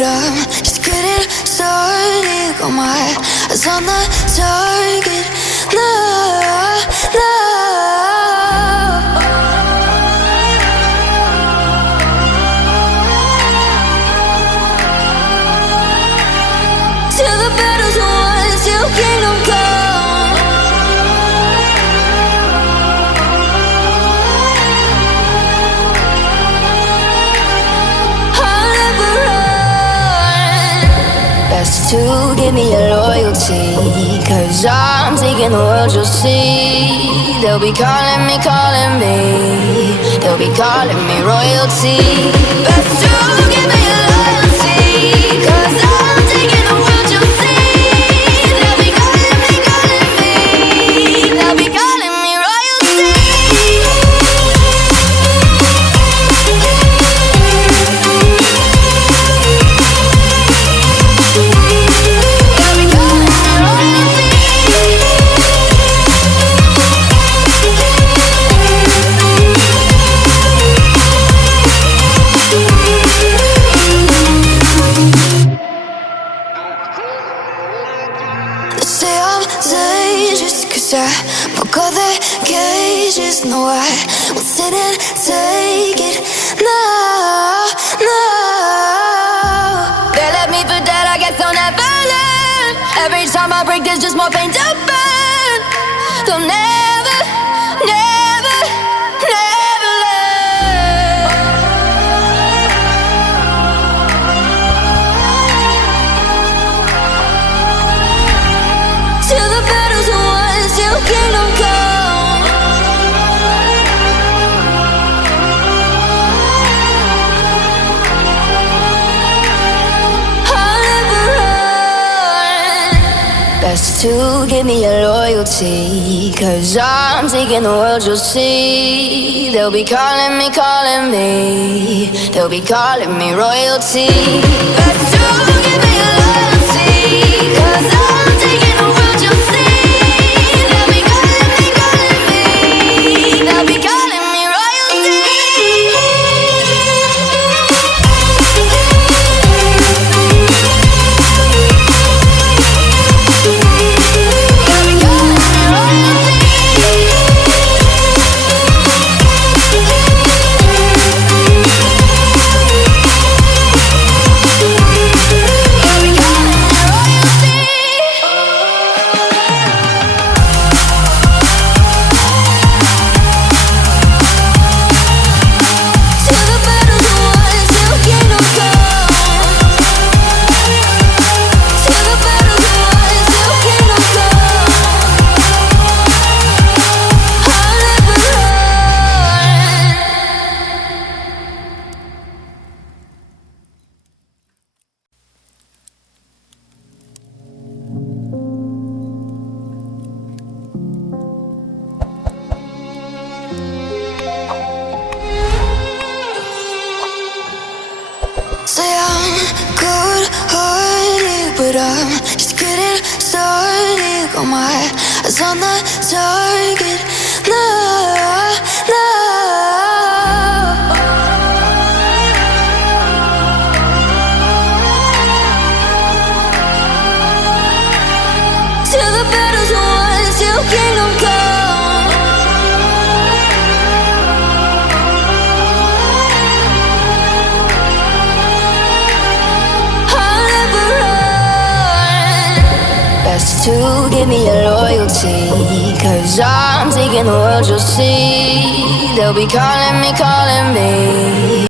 but I'm just getting started. Got my eyes on the target. No, no. Till the battle's won, till kingdom come. I'll never run. Best to give me your loyalty, 'cause I'm taking the world, you'll see. They'll be calling me, calling me. They'll be calling me royalty. Best to give me your loyalty, 'cause I'm taking the world, you'll see. They'll be calling me, calling me. They'll be calling me royalty. They'll be calling me royalty. They say I'm dangerous 'cause I broke all their cages. No, I won't sit and take it. No, no. They left me for dead, I guess I'll never learn. Every time I break, there's just more pain to burn. They'll never, never, never learn. Till the battle's won, till kingdom come. I'll never run. Best to give me your loyalty, 'cause I'm taking the world, you'll see. They'll be calling me, calling me. They'll be calling me royalty. Best to give me your loyalty, 'cause I'm taking the world, you'll see. They'll be calling me, calling me. They'll be calling me royalty. They'll be calling me royalty. They'll be calling me royalty. Till the battle's won, till kingdom come. Till the battle's won, till kingdom come. I'll never run. Say I'm good-hearted, but I'm just getting started. Got my eyes on the target. No, no. Till the battle's won, till kingdom come. I'll never run. Best to give me your loyalty, 'cause I'm taking the world, you'll see. They'll be calling me, calling me.